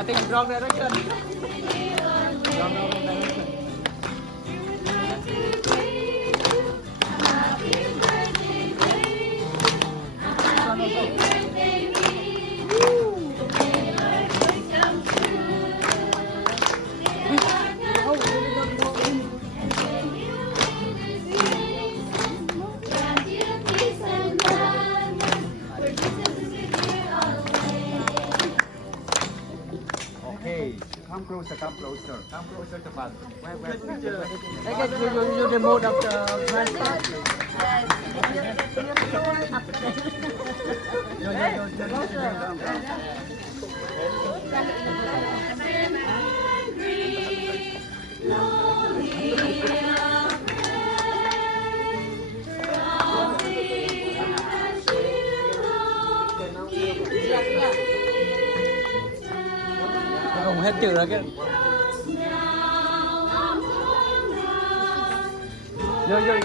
I think wrong direction. Wrong direction. Okay, come closer, come closer. Come closer to Pat. Where? I guess you the mode of the grandpa. Nó không hết chữ rồi kìa. Vô ngay.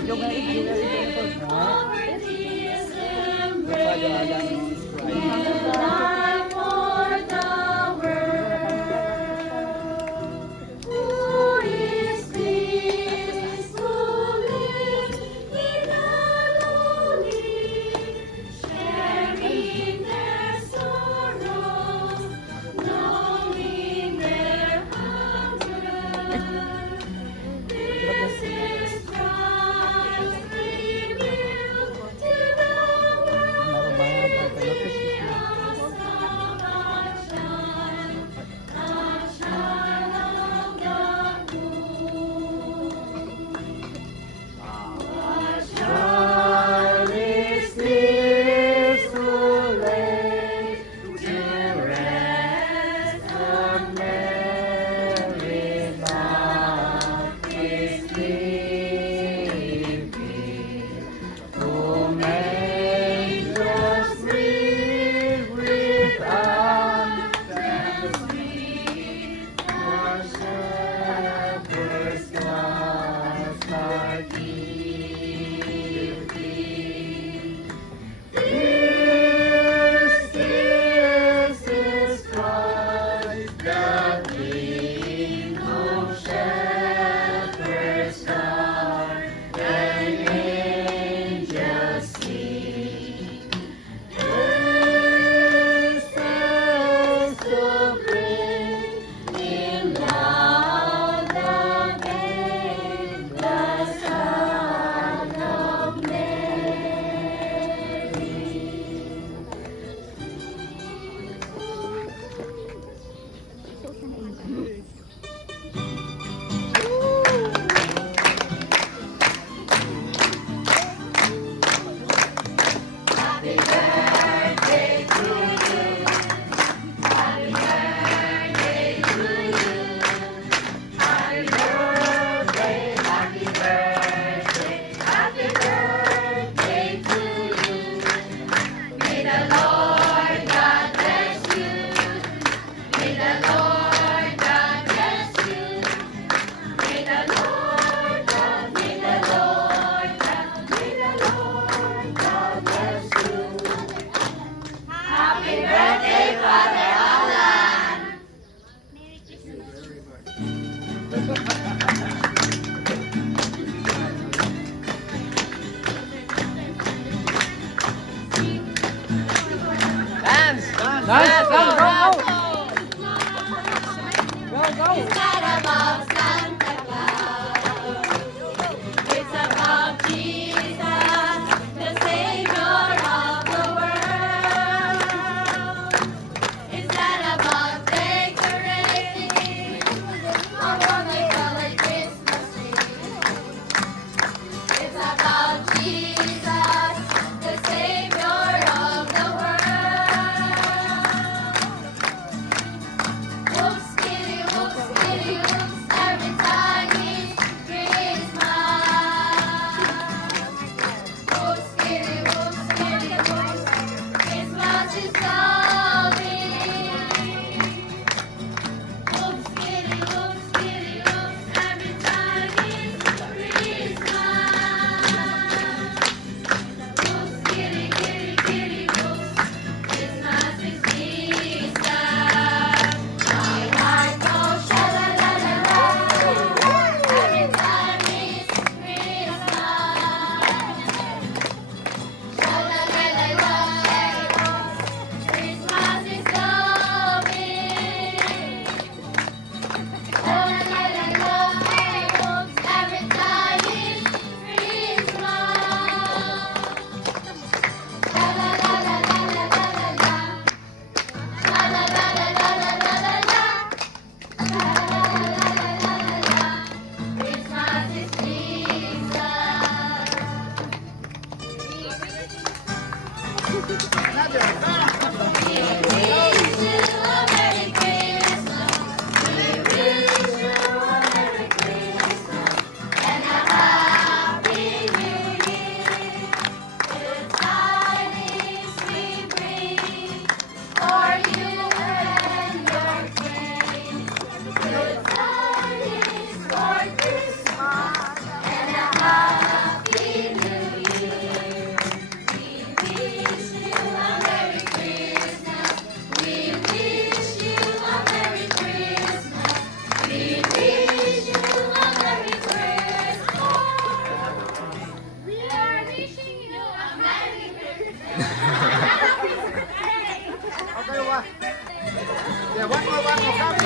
Yeah, one more. Come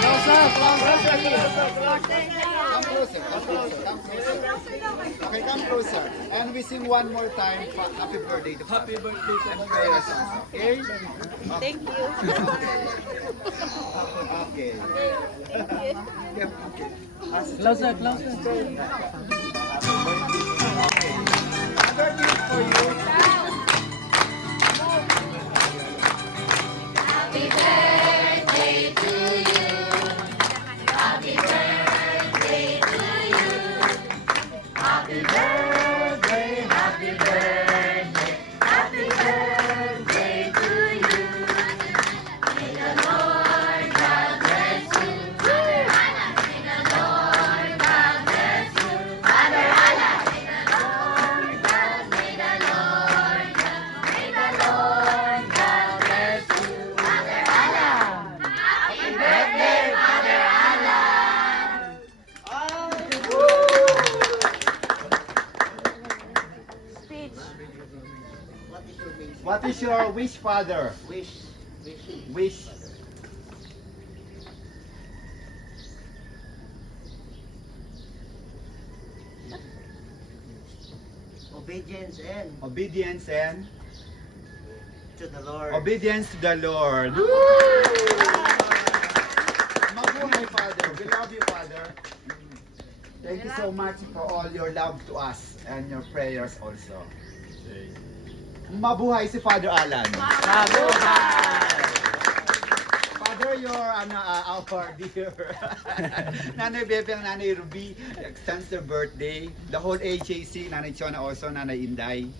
closer. Closer here. Come closer. Okay, come closer. And we sing one more time. Happy birthday to Happy birthday to and prayers also. Okay? Thank you. Okay. Yeah, okay. Closer. Okay. Another gift for you. What is your wish, Father? Wish. Obedience and Obedience and to the Lord. obedience to the Lord. Mabuhay, Father. We love you, Father. Thank you so much for all your love to us and your prayers also. Mabuhay si Father Alan. Father, you're our dear Nanay Bebe and Nanay Ruby extends their birthday. The whole AJC, Nanay Chona also, Nanay Inday,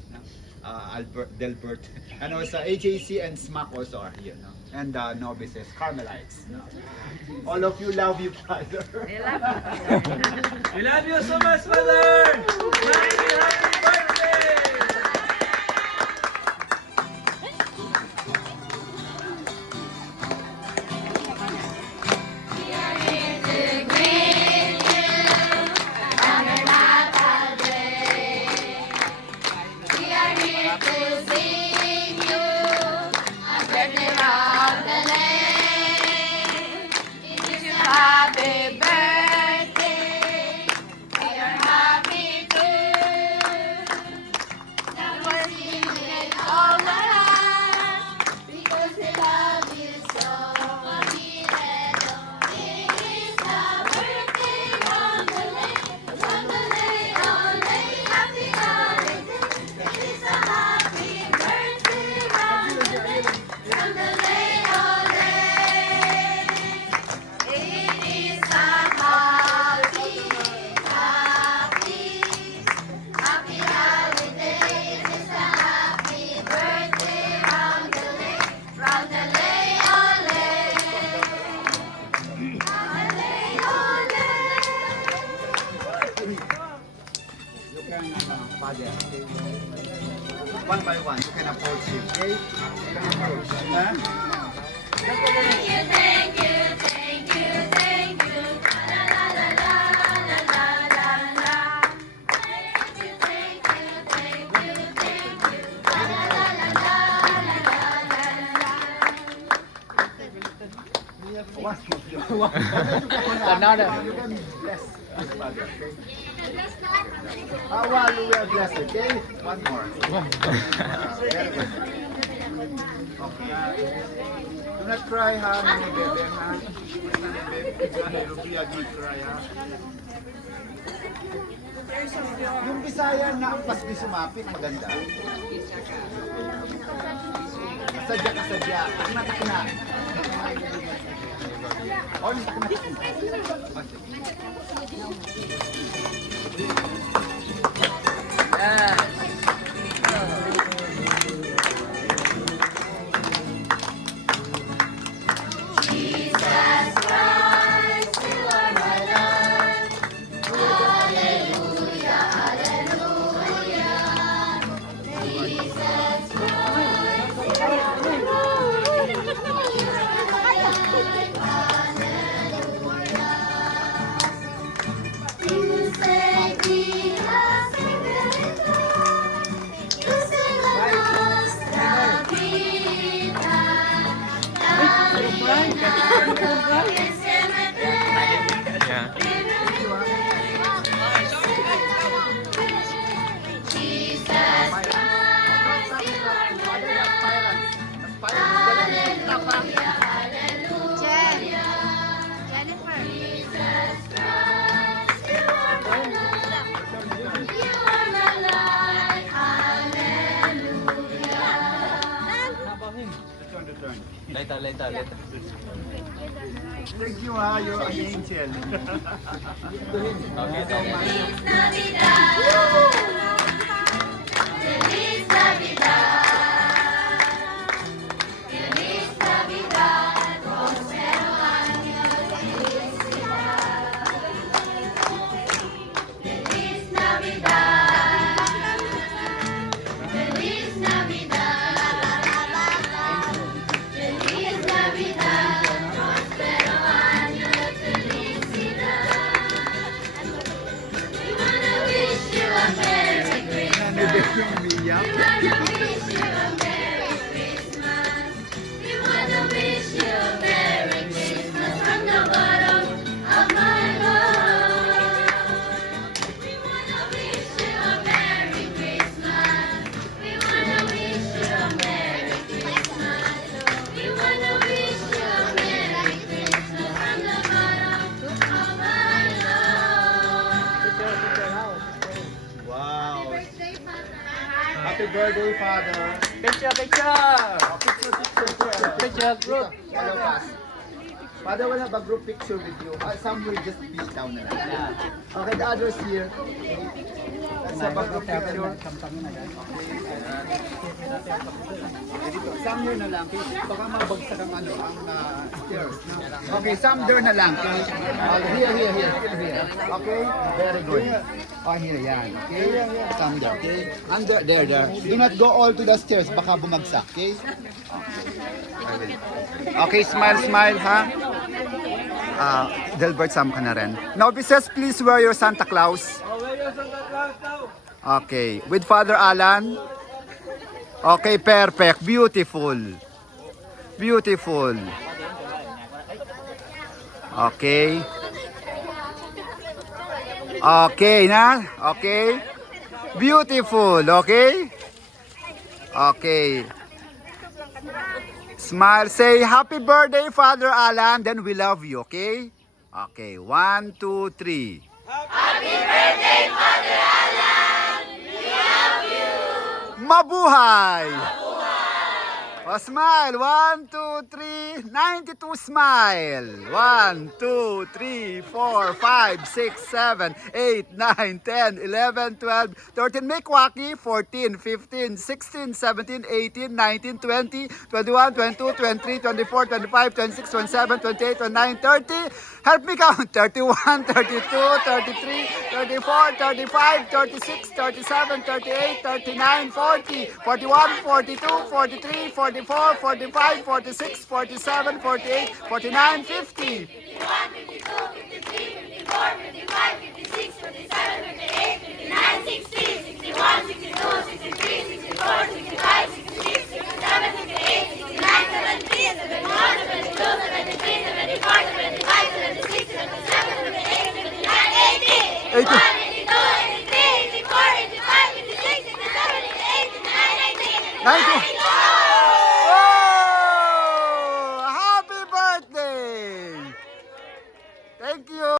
Albert, Delbert, and also AJC and SMAC also are here. No? And novices, Carmelites. No? All of you love you, Father. We love you so much, Father! Happy birthday! Happy birthday, we are happy too. Never seen it all around, because we love you so. We let it is the birthday on the lay, happy holiday. It is a happy birthday on the lay, on the lay. It is a happy, happy holiday. It is a happy birthday round the lay, ole. You can, Father, one by one, you can approach him, okay? You can approach. Huh? Thank you, thank you, thank you, thank you. La la la la la la la la. Thank you, thank you, thank you, thank you. La la la la la la la la. Another. You can bless his Father, okay? While we are blessed, okay? One more. Very good. Okay. Do not cry, ha, Nanay Bebe, ha? Nanay Bebe, Nanay Ruby, don't cry, ha? Yung Bisaya na ang pasbi sumapit, ang ganda. Kasadya. Takna. Oh, takna. Jesus Christ, you are my Lord. Hallelujah, hallelujah. Jesus Christ, you are my Lord. Hallelujah. You say we are saved. You say la nostra vita. Yeah. Later. Thank you, ha. You're an angel. Okay, then. Feliz Navidad. Feliz Navidad. Feliz Navidad. Prospero año de felicidad. Feliz Navidad. Feliz Navidad. Feliz Navidad. Prospero año de felicidad. We wanna wish you a Merry Christmas. Nanay Bebeng umiyak. We wanna wish you a Merry Christmas. We wanna wish you a Merry Christmas from the bottom of my heart. We wanna wish you a Merry Christmas. We wanna wish you a Merry Christmas. We wanna wish you a Merry Christmas from the bottom of my heart. Wow. Happy birthday, Father. Picture! Picture, group! All of us. Father will have a group picture with you. Some will just be down na lang. Okay, the others here. Let's have a group picture. Okay, dito. Some here na lang. Okay? Baka mabagsak ang ano, ang stairs. No? Okay, some there na lang. Okay? Here. Okay? Very good. Oh, here, yan. Okay? Some there. Okay? And there. Do not go all to the stairs. Baka bumagsak. Okay? Okay, smile, ha? Delbert, sama ka na rin. Novices, please wear your Santa Claus. Okay, with Father Alan. Okay, perfect. Beautiful. Okay. Okay na? Okay. Beautiful, okay? Okay. Smile, say happy birthday, Father Alan, then we love you, okay? Okay, 1, 2, 3. Happy birthday, Father Alan! We love you! Mabuhay! O, smile. 1, 2, 3. 92 smile. 1, 2, 3, 4, 5, 6, 7, 8, 9, 10, 11, 12, 13. Make wacky. 14, 15, 16, 17, 18, 19, 20, 21, 22, 23, 24, 25, 26, 27, 28, 29, 30. Help me count. 31, 32, 33, 34, 35, 36, 37, 38, 39, 40, 41, 42, 43, 44, 45, 46, 47, 48, 49, 50. 51, 52, 53, 54, 55, 56, 57, 58, 59, 60, 61, 62, 63, 64, 65, 66, 67, 68, 69, 70, 71, 72, 73, 74, 75, 76, 77, 78, 79, 80, 81, 82, 83, 84, 85, 86, 87, 88, 89, 90, 90.